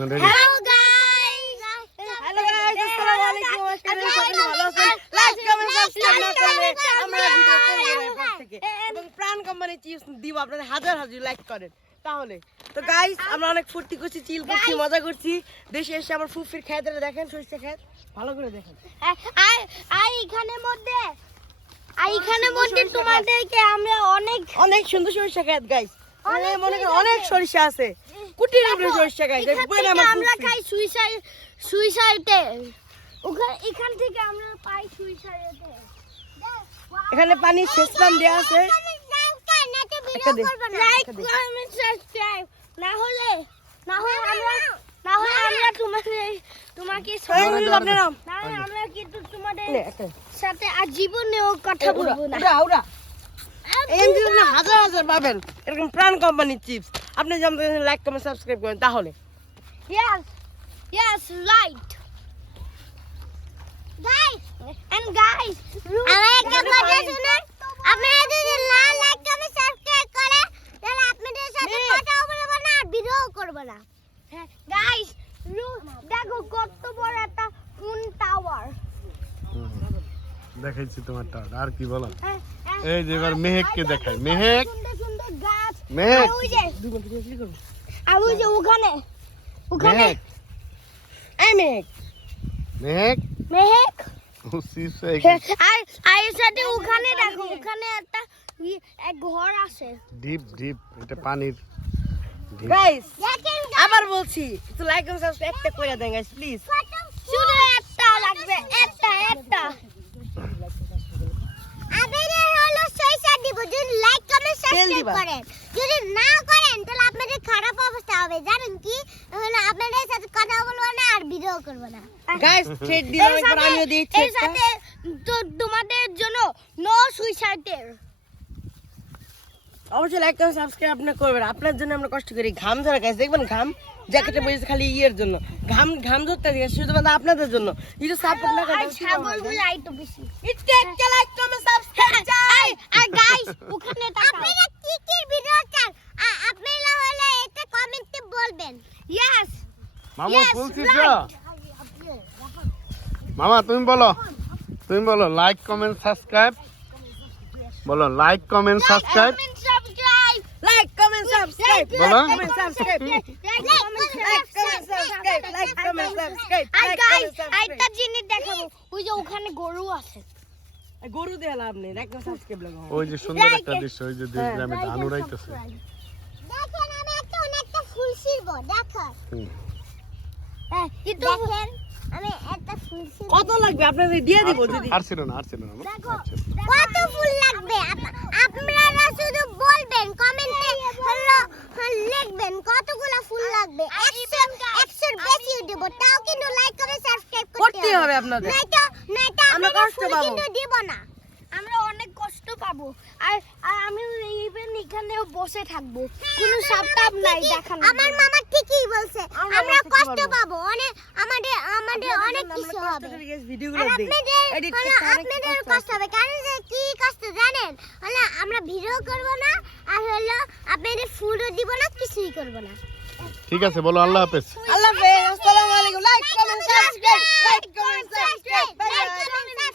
Hello guys, আসসালামু আলাইকুম। সকলে ভালো আছেন? লাইক কমেন্ট সাবস্ক্রাইব না করলে আমরা ভিডিও করব না এরপর থেকে। এবং প্রাণ কোম্পানি চিপস দিব আপনাদের হাজার হাজার লাইক করেন তাহলে। তো গাইস আমরা অনেক ফুর্তি করছি, চিল করছি, মজা করছি। দেশে এসে আমার ফুফির খেতে দেখেন, সরষে খেত ভালো করে দেখেন। এইখানে মধ্যে তোমাদেরকে আমরা অনেক সুন্দর সরষে খেত গাইস। মনে করেন অনেক সরিষা আছে, কুটির উপরে সরিষা গাইস। আমরা খাই সুইসাইডে, এখান থেকে আমরা পাই সুইসাইডে। এখানে পানি সেচ পাম্প দেয়া আছে। লাইক কমেন্ট সাবস্ক্রাইব না হলে আমরা তোমাকে আমরা কিন্তু তোমাদের সাথে আজীবনেও কথা বলবো না। হাজার হাজার পাবেন এরকম প্রাণ কোম্পানির চিপস। আপনি যদি আমাদের লাইক কমেন্ট সাবস্ক্রাইব করেন তাহলে। Yes, right. Guys, আমার একটা কথা শুনুন। আপনারা যদি না লাইক কমেন্ট সাবস্ক্রাইব করেন তাহলে আপনাদের সাথে কথা বলবো না আর ভিডিও করব না। হ্যাঁ গাইস, দেখো কত বড় একটা কোন টাওয়ার দেখাইছি তোমার টাওয়ার। আর কি বলো? এই যে এবার মেহেককে দেখাই। মেহেক, সুন্দর সুন্দর গাছ। মেহেক, আর ওই যে ওখানে এই মেঘ মেহেক ও চিপস হয়ে গেছে। আর এর সাথে ওখানে দেখো, ওখানে একটা এক ঘর আছে। ডিপ এটা পানির ডিপ। গাইস আবার বলছি, একটু লাইক কমেন্ট সাবস্ক্রাইব একটা করে দেন গাইস প্লিজ। শুধু একটা লাগবে, একটা আপনাদের হলো সইসা দিব যদি লাইক কমেন্ট সাবস্ক্রাইব করেন। যদি না করেন তাহলে আপনাদের খারাপ অবস্থা হবে। জানেন কি, হলো আপনাদের সাথে কথা বলবো না আর ভিডিও করব না। গাইস থ্রেড দিলাম, একবার আমিও দিচ্ছি। এর সাথে তো তোমাদের জন্য নো সুইসাইডের। অবশ্যই লাইক কমেন্ট সাবস্ক্রাইব আপনি করবেন। আপনার জন্য আমরা কষ্ট করি, ঘাম ঝরা গাইস। দেখবেন ঘাম জ্যাকেটে বসে খালি ইয়ের জন্য ঘাম ঝরতে দিয়ে শুধুমাত্র আপনাদের জন্য। একটু সাপোর্ট না আর করেন ছাগলগুলো আইতো বেশি। একটু একটা লাইক কমেন্ট সাবস্ক্রাইব চাই। আর গাইস ওখানে আপনারা কি ভিডিও চান আপনারা হলো এটা কমেন্টে বলবেন। ইয়েস মামা ফুল চিপস। মামা তুমি বলো লাইক কমেন্ট সাবস্ক্রাইব। বলো like comment subscribe. Like comment subscribe বলো। Comment subscribe like comment subscribe. আর গাইস আরেকটা জিনিস দেখাবো, ওই যে ওখানে গরু আছে। গরু দিয়ে লাভ নেই, লাইক কমেন্ট সাবস্ক্রাইব লাগাও। ওই যে সুন্দর একটা দৃশ্য, ওই যে গ্রামে ধান উড়াইতেছে। দেখেন আমি একটা ফুল ছিড়বো, দেখো। হুম। দেখেন আমি একটা ফুল ছিড়বো। কত লাগবে আপনাদের দিয়ে দিব যদি। আর ছিল না দেখো কত ফুল লাগবে আপনারা শুধু বলবেন, কমেন্টে হলো লিখবেন কতগুলো ফুল লাগবে। 100 বেশি দেব, তাও কিন্তু লাইক করে সাবস্ক্রাইব করতে হবে আপনাদের। নয়তো আমরা আমরা কষ্ট ফুল পাবো। কিন্তু দেব না। আমরা অনেক কষ্ট পাবো। আর আমি ইভেন এখানেও বসে থাকবো, কোনো সাপটাপ নাই দেখানো। আমার মামা ঠিকই বলছে, আমরা কষ্ট পাবো অনেক। আমাদের অনেক কিছু হবে। ভিডিওগুলো আর দেই এডিট করতে আপনাদের কষ্ট হবে, কারণ যে কি কষ্ট জানেন, হলো আমরা ভিডিও করব না আর হলো আপনাদের ফুলও দিব না, কিছুই করব না। ঠিক আছে, বলো আল্লাহ হাফেজ। আল্লাহ হাফেজ, আসসালামু আলাইকুম। Like comment subscribe, like comment subscribe, bye bye.